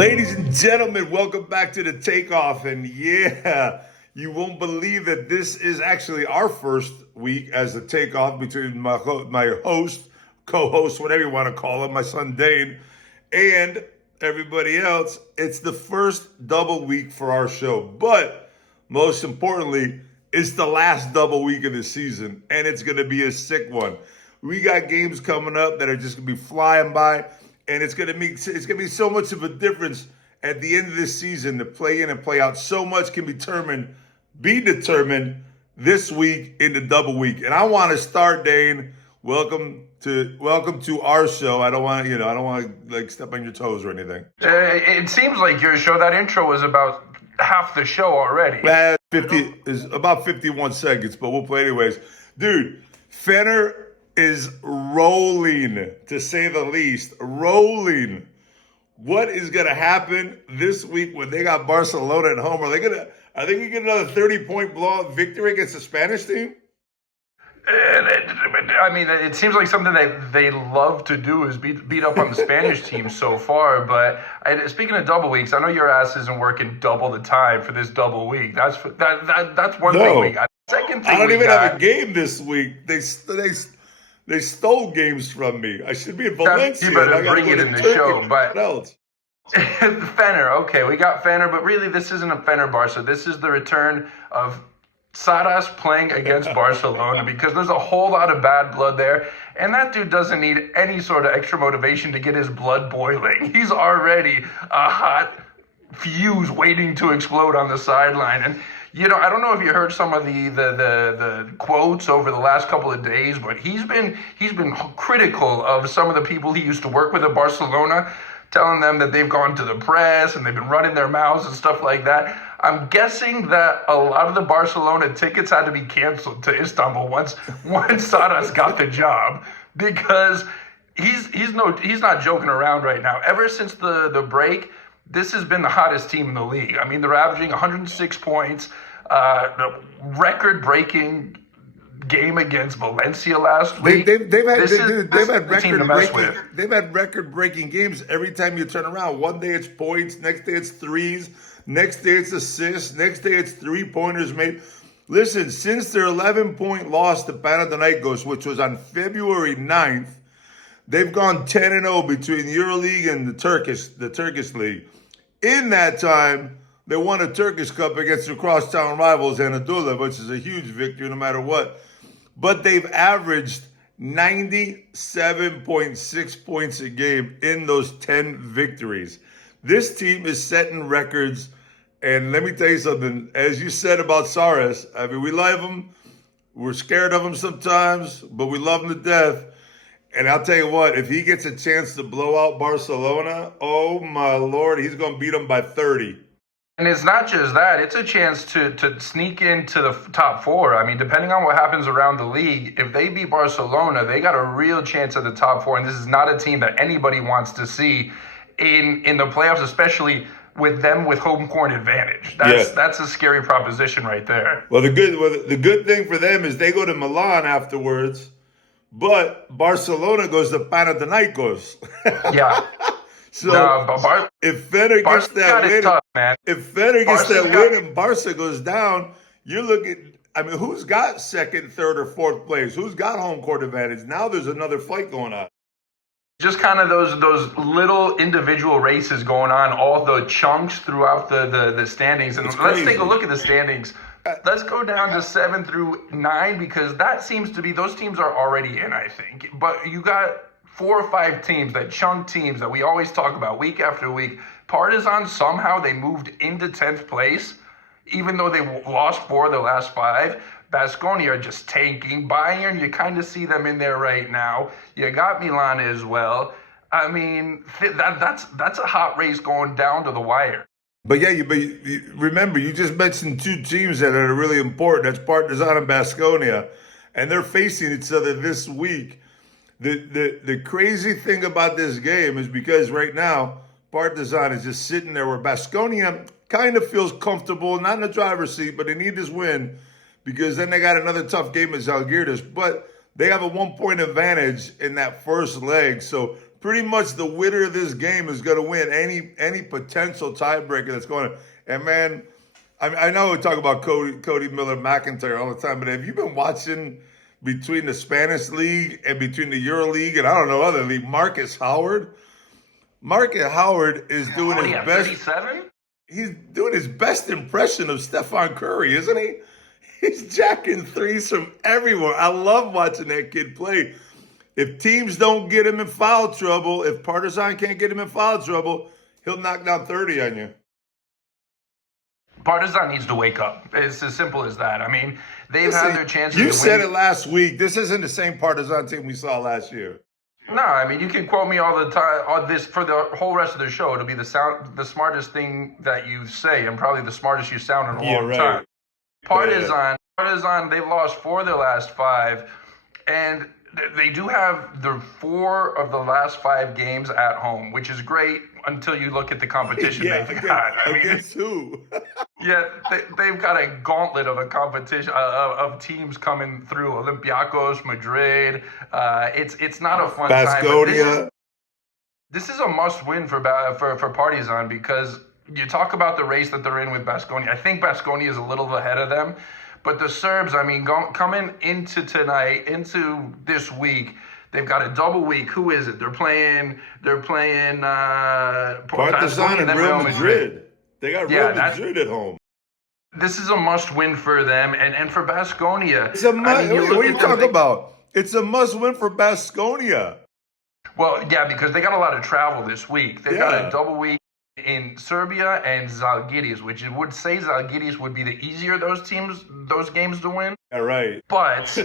Ladies and gentlemen, welcome back to the Takeoff. And yeah, you won't believe that this is actually our first week as the Takeoff between my host, co-host, whatever you want to call him, my son Dane, and everybody else. It's the first double week for our show. But most importantly, it's the last double week of the season, and it's going to be a sick one. We got games coming up that are just going to be flying by. And it's gonna be so much of a difference at the end of this season to play in and play out. So much can be determined this week in the double week. And I want to start, Dane. Welcome to our show. I don't want to like step on your toes or anything. It seems like your show. That intro was about half the show already. 50 is about 51 seconds, but we'll play anyways, dude. Fenner is rolling, to say the least. Rolling. What is going to happen this week when they got Barcelona at home? Are they going to get another 30-point blowout victory against the Spanish team? I mean, it seems like something that they love to do is beat up on the Spanish team so far. But speaking of double weeks, I know your ass isn't working double the time for this double week. That's one thing we got. Second thing I don't even have a game this week. They stole games from me. I should be in Valencia. You better bring it in the show. But else? Fenner, okay, we got Fenner, but really this isn't a Fenner Barca. This is the return of Saras playing against Barcelona because there's a whole lot of bad blood there. And that dude doesn't need any sort of extra motivation to get his blood boiling. He's already a hot fuse waiting to explode on the sideline. And you know, I don't know if you heard some of the quotes over the last couple of days, but he's been critical of some of the people he used to work with at Barcelona, telling them that they've gone to the press and they've been running their mouths and stuff like that. I'm guessing that a lot of the Barcelona tickets had to be canceled to Istanbul once Saras got the job, because he's not joking around right now. Ever since the break, this has been the hottest team in the league. I mean, they're averaging 106 points, record-breaking game against Valencia last week. They've had record-breaking games every time you turn around. One day it's points, next day it's threes, next day it's assists, next day it's three-pointers made. Listen, since their 11-point loss to Panathinaikos, which was on February 9th, they've gone 10-0 between the Euroleague and the Turkish league. In that time, they won a Turkish Cup against their crosstown rivals, Anadolu, which is a huge victory no matter what. But they've averaged 97.6 points a game in those 10 victories. This team is setting records. And let me tell you something. As you said about Saras, I mean, we love him. We're scared of him sometimes, but we love him to death. And I'll tell you what, if he gets a chance to blow out Barcelona, oh my Lord, he's going to beat them by 30. And it's not just that, it's a chance to sneak into the top four. I mean, depending on what happens around the league, if they beat Barcelona, they got a real chance at the top four. And this is not a team that anybody wants to see in the playoffs, especially with them with home court advantage. That's a scary proposition right there. Well, the good thing for them is they go to Milan afterwards. But Barcelona goes to Panathinaikos. Yeah. So if Fenner gets that win, and Barca goes down, you're looking. I mean, who's got second, third, or fourth place? Who's got home court advantage? Now there's another fight going on. Just kind of those little individual races going on, all the chunks throughout the standings. And let's take a look at the standings. Let's go down to 7 through 9, because that seems to be, those teams are already in, I think. But you got 4 or 5 teams, that chunk teams that we always talk about week after week. Partizan, somehow they moved into 10th place, even though they lost 4 of their last 5. Baskonia are just tanking. Bayern, you kind of see them in there right now. You got Milan as well. I mean, that's a hot race going down to the wire. But yeah, you remember, you just mentioned 2 teams that are really important. That's Partizan and Baskonia, and they're facing each other this week. The crazy thing about this game is because right now, Partizan is just sitting there where Baskonia kind of feels comfortable, not in the driver's seat, but they need this win because then they got another tough game at Zalgiris. But they have a 1-point advantage in that first leg. So pretty much the winner of this game is going to win any potential tiebreaker that's going to. And man, I know we talk about Cody Miller McIntyre all the time, but have you been watching between the Spanish league and between the Euroleague and I don't know other league? Marcus Howard is doing his best. 37? He's doing his best impression of Stephon Curry, isn't he? He's jacking threes from everywhere. I love watching that kid play. If teams don't get him in foul trouble, if Partizan can't get him in foul trouble, he'll knock down 30 on you. Partizan needs to wake up. It's as simple as that. I mean, they've had their chances. You said it last week. This isn't the same Partizan team we saw last year. No, I mean, you can quote me all the time on this for the whole rest of the show. It'll be the smartest thing that you say, and probably the smartest you sound in a long time. Partizan, they've lost 4 of their last 5, and they do have the 4 of the last 5 games at home, which is great until you look at the competition they've got. Against who? Yeah, they've got a gauntlet of a competition of teams coming through. Olympiacos, Madrid. It's not a fun Baskonia. time. This is a must-win for Partizan because you talk about the race that they're in with Baskonia. I think Baskonia is a little ahead of them. But the Serbs, I mean, coming into tonight, into this week, they've got a double week. Who is it? They're playing Partizan and Real Madrid. They got Real Madrid at home. This is a must-win for them, and for Baskonia. It's a must. What are you talking about? It's a must-win for Baskonia. Well, yeah, because they got a lot of travel this week. They got a double week in Serbia and Zalgiris, which it would say Zalgiris would be the easier of those games to win. Yeah, right. But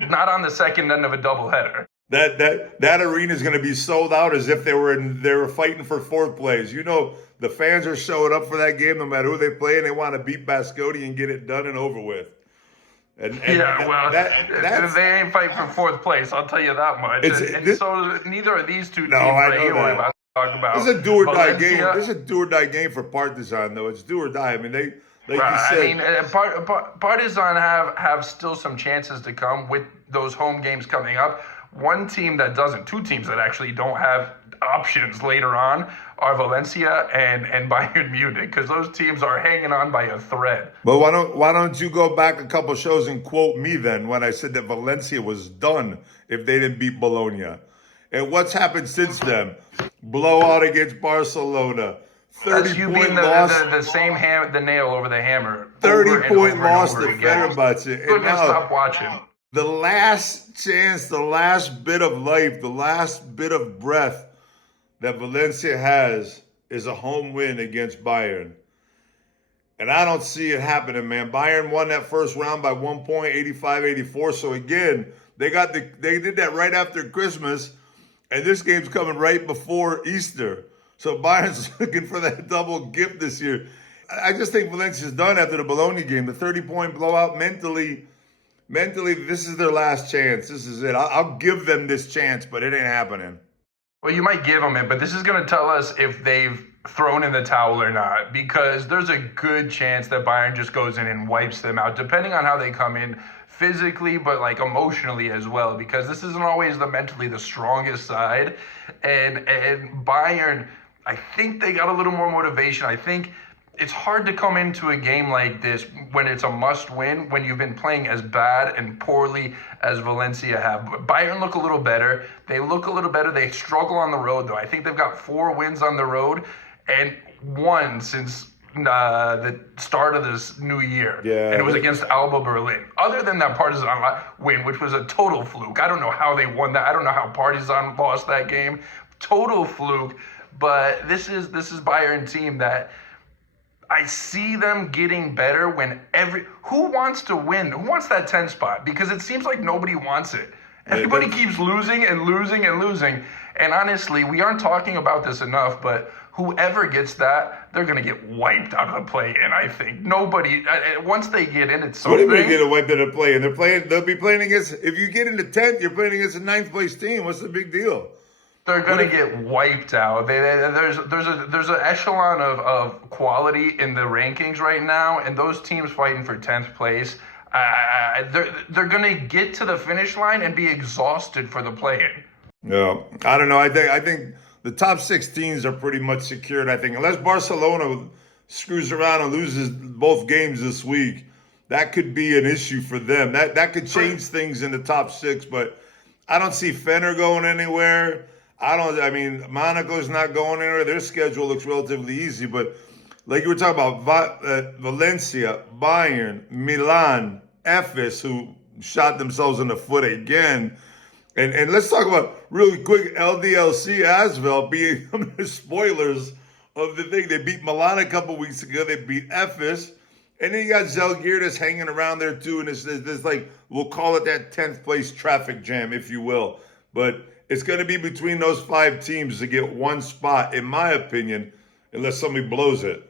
not on the second end of a doubleheader. That arena is going to be sold out as if they were fighting for 4th place. You know, the fans are showing up for that game no matter who they play, and they want to beat Baskonia and get it done and over with. They ain't fighting for 4th place. I'll tell you that much. So neither of these two teams right here we're about to talk about. This is a do or die game. This is a do or die game for Partizan, though. It's do or die. I mean, you said. I mean, Partizan have still some chances to come with those home games coming up. One team that doesn't, 2 teams that actually don't have options later on are Valencia and Bayern Munich, because those teams are hanging on by a thread. But why don't you go back a couple shows and quote me then when I said that Valencia was done if they didn't beat Bologna? And what's happened since then? Blowout against Barcelona. 30-point loss. The nail over the hammer. 30-point loss to Fenerbahce. And now, stop watching. The last chance, the last bit of life, the last bit of breath that Valencia has is a home win against Bayern. And I don't see it happening, man. Bayern won that first round by 1 point, 85-84. So again, they did that right after Christmas, and this game's coming right before Easter. So Bayern's looking for that double gift this year. I just think Valencia's done after the Bologna game. The 30-point blowout mentally, this is their last chance. This is it. I'll give them this chance, but it ain't happening. Well, you might give them it, but this is going to tell us if they've thrown in the towel or not, because there's a good chance that Bayern just goes in and wipes them out, depending on how they come in physically, but like emotionally as well, because this isn't always mentally the strongest side. And Bayern, I think they got a little more motivation. I think it's hard to come into a game like this when it's a must-win, when you've been playing as bad and poorly as Valencia have. But Bayern look a little better. They look a little better. They struggle on the road, though. I think they've got 4 wins on the road and 1 since the start of this new year. Yeah. And it was against Alba Berlin. Other than that Partizan win, which was a total fluke. I don't know how they won that. I don't know how Partizan lost that game. Total fluke. But this is Bayern team that I see them getting better when who wants to win? Who wants that 10 spot? Because it seems like nobody wants it. Everybody keeps losing and losing and losing. And honestly, we aren't talking about this enough, but whoever gets that, they're going to get wiped out of the play-in, I think. Nobody, once they get in, it's something. What do you mean get wiped out of the play-in? They'll be playing against, if you get into 10th, you're playing against a 9th place team. What's the big deal? They're going to get wiped out. There's an echelon of quality in the rankings right now, and those teams fighting for 10th place, they're going to get to the finish line and be exhausted for the play-in. Yeah, I don't know. I think the top 16s are pretty much secured. I think unless Barcelona screws around and loses both games this week, that could be an issue for them. That could change things in the top six. But I don't see Fener going anywhere. I don't. I mean, Monaco's not going anywhere. Their schedule looks relatively easy. But like you were talking about, Valencia, Bayern, Milan, Efes, who shot themselves in the foot again. And let's talk about really quick LDLC Asvel being the spoilers of the thing. They beat Milan a couple weeks ago. They beat Efes. And then you got Zalgiris hanging around there too. And it's like, we'll call it that 10th place traffic jam, if you will. But it's going to be between those five teams to get one spot, in my opinion, unless somebody blows it.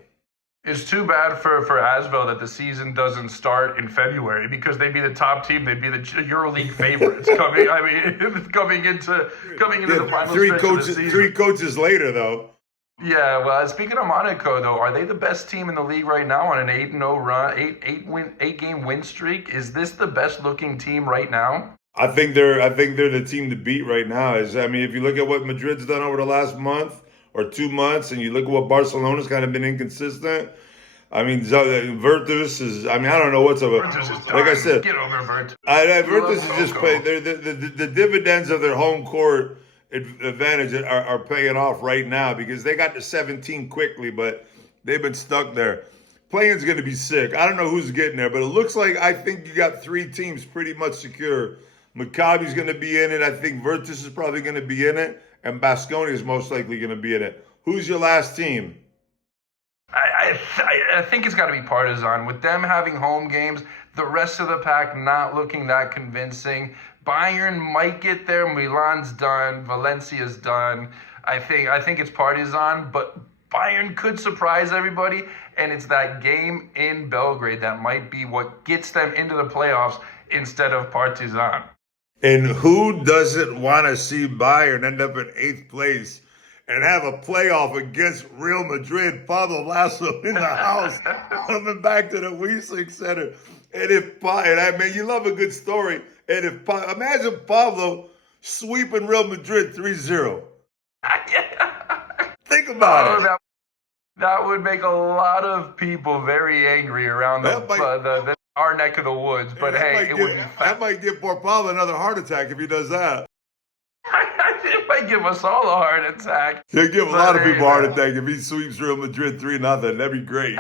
It's too bad for Asvel that the season doesn't start in February because they'd be the top team. They'd be the Euroleague favorites coming. I mean, coming into the final stretch of the season. Three coaches later, though. Yeah, well, speaking of Monaco, though, are they the best team in the league right now on an 8-0 run, eight game win streak? Is this the best looking team right now? I think they're the team to beat right now. If you look at what Madrid's done over the last month or 2 months, and you look at what Barcelona's kind of been inconsistent. I mean, Virtus is. I mean, I don't know what's up. Virtus is like I said, get over Virtus. Virtus is just paying. The dividends of their home court advantage are paying off right now because they got to 17 quickly, but they've been stuck there. Playing's going to be sick. I don't know who's getting there, but it looks like I think you got three teams pretty much secure. Maccabi's going to be in it. I think Virtus is probably going to be in it, and Baskonia is most likely going to be in it. Who's your last team? I think it's got to be Partizan. With them having home games, the rest of the pack not looking that convincing. Bayern might get there. Milan's done. Valencia's done. I think it's Partizan, but Bayern could surprise everybody, and it's that game in Belgrade that might be what gets them into the playoffs instead of Partizan. And who doesn't want to see Bayern end up in 8th place and have a playoff against Real Madrid? Pablo Lasso in the house, coming back to the Wiesling Center. And you love a good story. And imagine Pablo sweeping Real Madrid 3-0. Think about it. That would make a lot of people very angry around our neck of the woods. But hey, that might give poor Pablo another heart attack if he does that. It might give us all a heart attack. He'll give a lot of people a heart attack if he sweeps Real Madrid 3-0. That'd be great.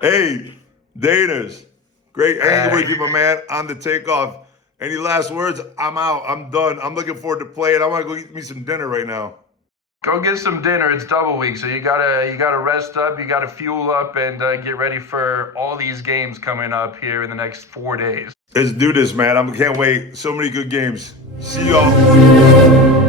Hey, Daners, great hanging with you, my man, on the takeoff. Any last words? I'm out. I'm done. I'm looking forward to playing. I want to go eat me some dinner right now. Go get some dinner. It's double week, so you gotta rest up. You gotta fuel up and get ready for all these games coming up here in the next 4 days. Let's do this, man. I can't wait. So many good games. See y'all.